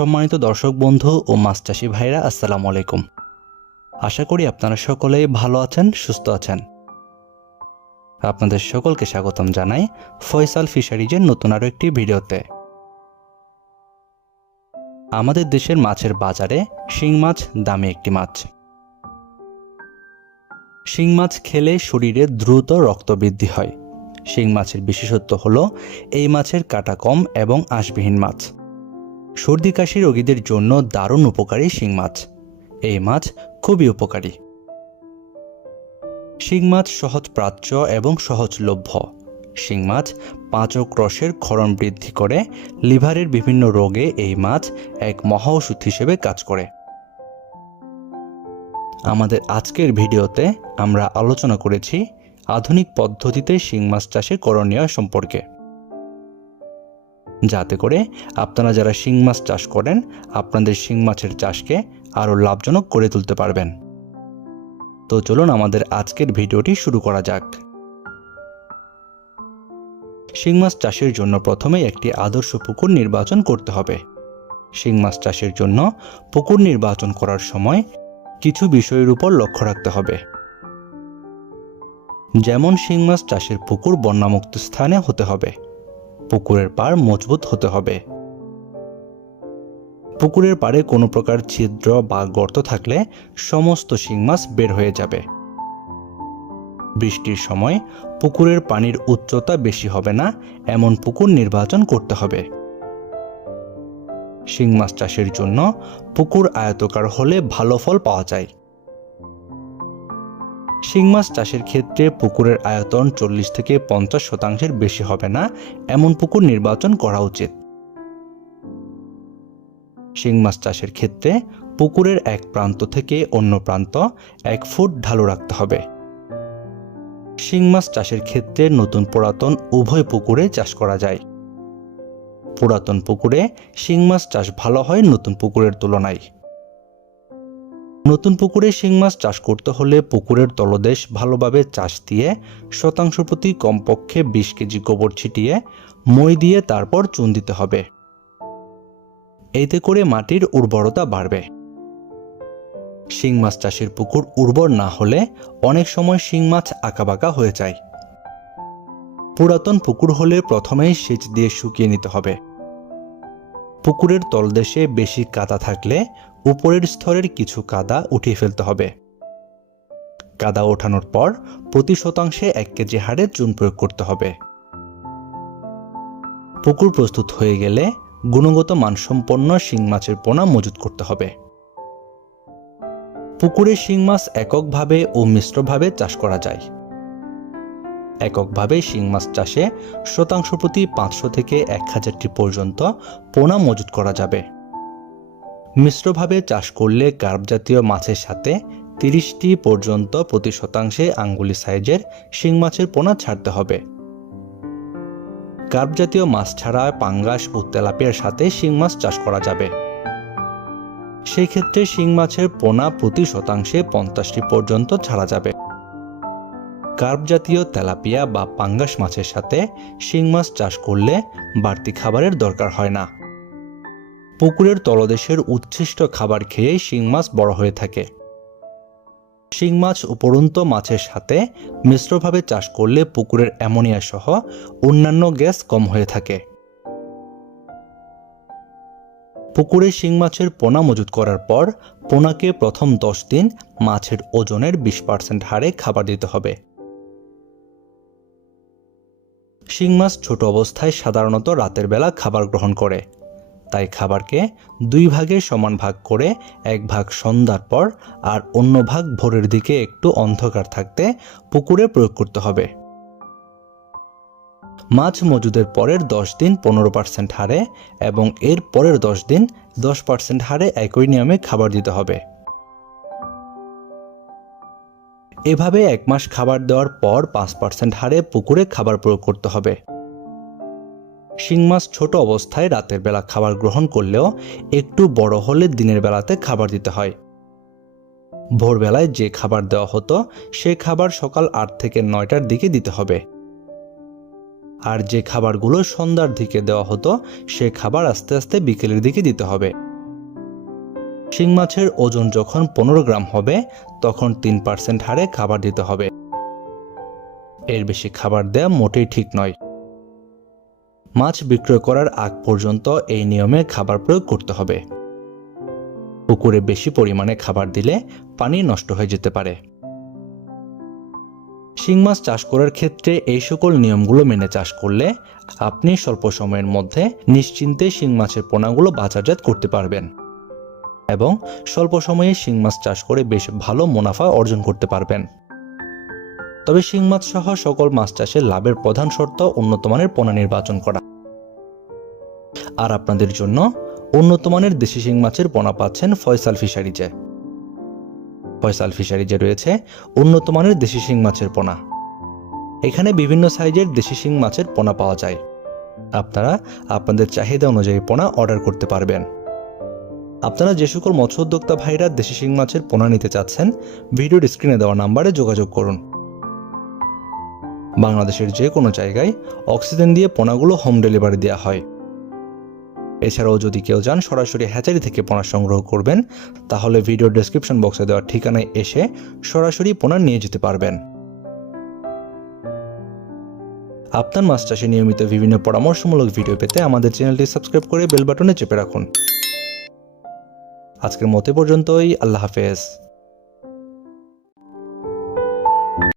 সম্মানিত দর্শক বন্ধু ও মাছ চাষি ভাইরা, আসসালামু আলাইকুম। আশা করি আপনারা সকলেই ভালো আছেন, সুস্থ আছেন। আপনাদের সকলকে স্বাগতম জানাই ফয়সাল ফিশারিজের নতুন আরও একটি ভিডিওতে। আমাদের দেশের মাছের বাজারে শিং মাছ দামি একটি মাছ। শিং মাছ খেলে শরীরে দ্রুত রক্ত বৃদ্ধি হয়। শিং মাছের বিশেষত্ব হলো এই মাছের কাঁটা কম এবং আঁশবিহীন মাছ। সর্দি কাশি রোগীদের জন্য দারুণ উপকারী শিং মাছ। এই মাছ খুবই উপকারী। শিং মাছ সহজ প্রাচ্য এবং সহজলভ্য। শিং মাছ পাচক রসের ক্ষরণ বৃদ্ধি করে। লিভারের বিভিন্ন রোগে এই মাছ এক মহা ওষুধ হিসেবে কাজ করে। আমাদের আজকের ভিডিওতে আমরা আলোচনা করেছি আধুনিক পদ্ধতিতে শিং মাছ চাষের করণীয় সম্পর্কে, যাতে করে আপনারা যারা শিং মাছ চাষ করেন আপনাদের শিং মাছের চাষকে আরও লাভজনক করে তুলতে পারবেন। তো চলুন আমাদের আজকের ভিডিওটি শুরু করা যাক। শিং মাছ চাষের জন্য প্রথমেই একটি আদর্শ পুকুর নির্বাচন করতে হবে। শিং মাছ চাষের জন্য পুকুর নির্বাচন করার সময় কিছু বিষয়ের উপর লক্ষ্য রাখতে হবে। যেমন শিং মাছ চাষের পুকুর বন্যামুক্ত স্থানে হতে হবে। পুকুরের পাড় মজবুত হতে হবে। পুকুরের পাড়ে কোনো প্রকার ছিদ্র বা গর্ত থাকলে সমস্ত শিং মাছ বের হয়ে যাবে। বৃষ্টির সময় পুকুরের পানির উচ্চতা বেশি হবে না এমন পুকুর নির্বাচন করতে হবে। শিং মাছ চাষের জন্য পুকুর আয়তাকার হলে ভালো ফল পাওয়া যায়। শিং মাছ চাষের ক্ষেত্রে পুকুরের আয়তন 40 থেকে 50% বেশি হবে না এমন পুকুর নির্বাচন করা উচিত। শিং মাছ চাষের ক্ষেত্রে পুকুরের এক প্রান্ত থেকে অন্য প্রান্ত 1 ফুট ঢালু রাখতে হবে। শিং মাছ চাষের ক্ষেত্রে নতুন পুরাতন উভয় পুকুরে চাষ করা যায়। পুরাতন পুকুরে শিং মাছ চাষ ভালো হয় নতুন পুকুরের তুলনায়। নতুন পুকুরে শিং মাছ চাষ করতে হলে পুকুরের তলদেশ ভালোভাবে চাষ দিয়ে শতাংশ প্রতি কমপক্ষে 20 কেজি গোবর ছিটিয়ে মই দিয়ে তারপর চুন দিতে হবে। এতে করে মাটির উর্বরতা বাড়বে। শিং মাছ চাষের পুকুর উর্বর না হলে অনেক সময় শিং মাছ আঁকাবাঁকা হয়ে যায়। পুরাতন পুকুর হলে প্রথমেই সেচ দিয়ে শুকিয়ে নিতে হবে। পুকুরের তলদেশে বেশি কাদা থাকলে উপরের স্তরের কিছু কাদা উঠিয়ে ফেলতে হবে। কাদা ওঠানোর পর প্রতি শতাংশে 1 কেজি হারে চুন প্রয়োগ করতে হবে। পুকুর প্রস্তুত হয়ে গেলে গুণগত মানসম্পন্ন শিং মাছের পোনা মজুত করতে হবে। পুকুরে শিং মাছ এককভাবে ও মিশ্রভাবে চাষ করা যায়। এককভাবে শিং মাছ চাষে শতাংশ প্রতি 500 থেকে 1000টি পর্যন্ত পোনা মজুত করা যাবে। মিশ্রভাবে চাষ করলে কার্প জাতীয় মাছের সাথে 30টি পর্যন্ত প্রতি শতাংশে আঙ্গুলি সাইজের শিং মাছের পোনা ছাড়তে হবে। কার্প জাতীয় মাছ ছাড়া পাঙ্গাস ও তেলাপিয়ার সাথে শিং মাছ চাষ করা যাবে। সেই ক্ষেত্রে শিং মাছের পোনা প্রতি শতাংশে 50টি পর্যন্ত ছাড়া যাবে। কার্প জাতীয় তেলাপিয়া বা পাঙ্গাস মাছের সাথে শিং মাছ চাষ করলে বাড়তি খাবারের দরকার হয় না। পুকুরের তলদেশের উচ্ছিষ্ট খাবার খেয়ে শিং মাছ বড় হয়ে থাকে। শিং মাছ উপরন্ত মাছের সাথে মিশ্রভাবে চাষ করলে পুকুরের অ্যামোনিয়া সহ অন্যান্য গ্যাস কম হয়ে থাকে। পুকুরে শিং মাছের পোনা মজুত করার পর পোনাকে প্রথম 10 দিন মাছের ওজনের 20% হারে খাবার দিতে হবে। শিং মাছ ছোট অবস্থায় সাধারণত রাতের বেলা খাবার গ্রহণ করে, তাই খাবারকে 2 ভাগে সমান ভাগ করে 1 ভাগ সন্ধ্যার পর আর অন্য ভাগ ভোরের দিকে একটু অন্ধকার থাকতে পুকুরে প্রয়োগ করতে হবে। মাছ মজুদের পরের 10 দিন 15% হারে এবং এর পরের 10 দিন 10% হারে একই নিয়মে খাবার দিতে হবে। এভাবে 1 মাস খাবার দেওয়ার পর 5% হারে পুকুরে খাবার প্রয়োগ করতে হবে। শিং মাছ ছোট অবস্থায় রাতের বেলা খাবার গ্রহণ করলেও একটু বড় হলে দিনের বেলাতে খাবার দিতে হয়। ভোরবেলায় যে খাবার দেওয়া হতো সে খাবার সকাল 8 থেকে 9টার দিকে দিতে হবে। আর যে খাবারগুলো সন্ধ্যার দিকে দেওয়া হতো সে খাবার আস্তে আস্তে বিকেলের দিকে দিতে হবে। শিং মাছের ওজন যখন 15 গ্রাম হবে তখন 3% হারে খাবার দিতে হবে। এর বেশি খাবার দেওয়া মোটেই ঠিক নয়। মাছ বিক্রয় করার আগ পর্যন্ত এই নিয়মে খাবার প্রয়োগ করতে হবে। পুকুরে বেশি পরিমাণে খাবার দিলে পানি নষ্ট হয়ে যেতে পারে। শিং মাছ চাষ করার ক্ষেত্রে এই সকল নিয়মগুলো মেনে চাষ করলে আপনি স্বল্প সময়ের মধ্যে নিশ্চিন্তে শিং মাছের পোনাগুলো বাজারজাত করতে পারবেন এবং স্বল্প সময়ে শিং মাছ চাষ করে বেশ ভালো মুনাফা অর্জন করতে পারবেন। তবে শিং মাছ সহ সকল মাছ চাষে লাভের প্রধান শর্ত উন্নত মানের পোনা নির্বাচন করা। আর আপনাদের জন্য উন্নত মানের দেশি শিং মাছের পোনা পাচ্ছেন ফয়সাল ফিশারিজে। ফয়সাল ফিশারিজে রয়েছে উন্নত মানের দেশি শিং মাছের পোনা। এখানে বিভিন্ন সাইজের দেশি শিং মাছের পোনা পাওয়া যায়। আপনারা আপনাদের চাহিদা অনুযায়ী পোনা অর্ডার করতে পারবেন। আপনারা যে সকল মৎস্য উদ্যোক্তা ভাইরা দেশি শিং মাছের পোনা নিতে চাচ্ছেন, ভিডিওর স্ক্রিনে দেওয়া নাম্বারে যোগাযোগ করুন। বাংলাদেশের যে কোনো জায়গায় অক্সিজেন দিয়ে পোনাগুলো হোম ডেলিভারি দেওয়া হয়। এছাড়াও যদি কেউ চান সরাসরি হ্যাচারি থেকে পোনা সংগ্রহ করবেন, তাহলে ভিডিওর ডেসক্রিপশন বক্সে দেওয়া ঠিকানায় এসে সরাসরি পোনা নিয়ে যেতে পারবেন। আপনার মাছ চাষে নিয়মিত বিভিন্ন পরামর্শমূলক ভিডিও পেতে আমাদের চ্যানেলটি সাবস্ক্রাইব করে বেল বাটনে চেপে রাখুন। আজকের মতো পর্যন্তই। আল্লাহ হাফেজ।